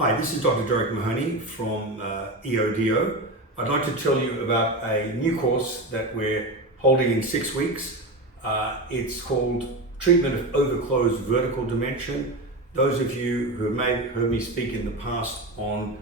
Hi, this is Dr. Derek Mahony from EODO. I'd like to tell you about a new course that we're holding in 6 weeks. It's called Treatment of Overclosed Vertical Dimension. Those of you who may have heard me speak in the past on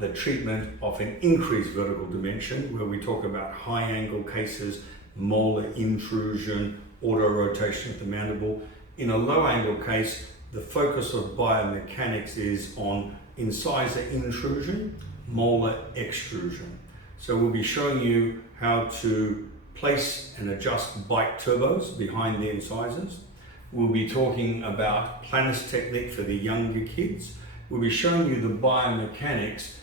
the treatment of an increased vertical dimension, where we talk about high angle cases, molar intrusion, auto rotation of the mandible. In a low angle case, the focus of biomechanics is on incisor intrusion, molar extrusion. So we'll be showing you how to place and adjust bite turbos behind the incisors. We'll be talking about planus technique for the younger kids. We'll be showing you the biomechanics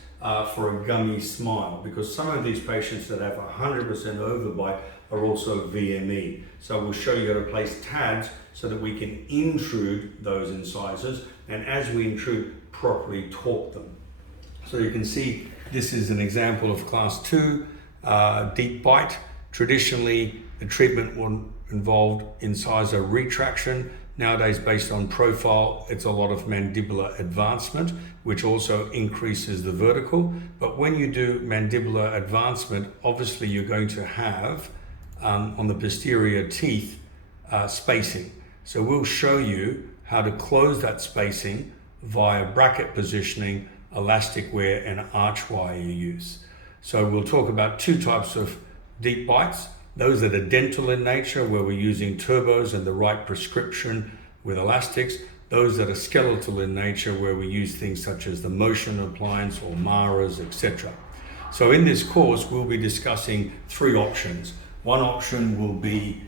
for a gummy smile, because some of these patients that have 100% overbite are also VME. So we'll show you how to place tabs so that we can intrude those incisors, and as we intrude, properly torque them. So you can see this is an example of class 2 deep bite. Traditionally, the treatment involved incisor retraction. Nowadays, based on profile, it's a lot of mandibular advancement, which also increases the vertical. But when you do mandibular advancement, obviously you're going to have on the posterior teeth spacing. So we'll show you how to close that spacing via bracket positioning, elastic wear, and arch wire use. So we'll talk about 2 types of deep bites. Those that are dental in nature, where we're using turbos and the right prescription with elastics. Those that are skeletal in nature, where we use things such as the motion appliance or Maras, etc. So in this course, we'll be discussing 3 options. One option will be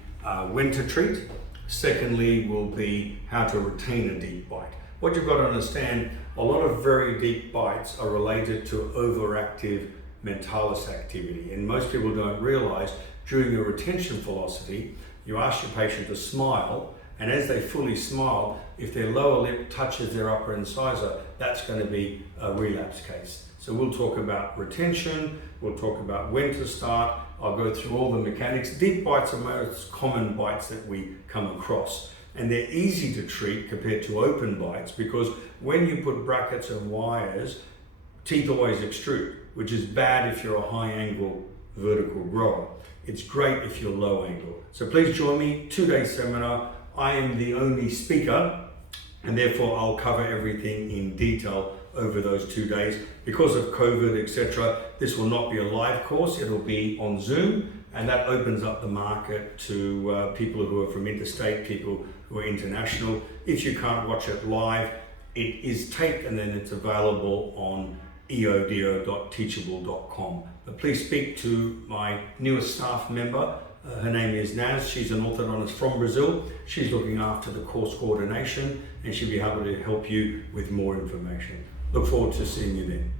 when to treat. Secondly will be how to retain a deep bite. What you've got to understand, a lot of very deep bites are related to overactive mentalis activity, and most people don't realize during your retention philosophy, you ask your patient to smile, and as they fully smile, if their lower lip touches their upper incisor, that's going to be a relapse case. So we'll talk about retention, we'll talk about when to start, I'll go through all the mechanics. Deep bites are most common bites that we come across, and they're easy to treat compared to open bites, because when you put brackets and wires, teeth always extrude, which is bad if you're a high angle vertical grower. It's great if you're low angle. So please join me, 2-day seminar. I am the only speaker, and therefore I'll cover everything in detail over those 2 days. Because of COVID, etc., this will not be a live course, it'll be on Zoom, and that opens up the market to people who are from interstate, people who are international. If you can't watch it live, it is taped and then it's available on eodo.teachable.com. But please speak to my newest staff member. Her name is Naz. She's an orthodontist from Brazil. She's looking after the course coordination, and she'll be able to help you with more information. Look forward to seeing you then.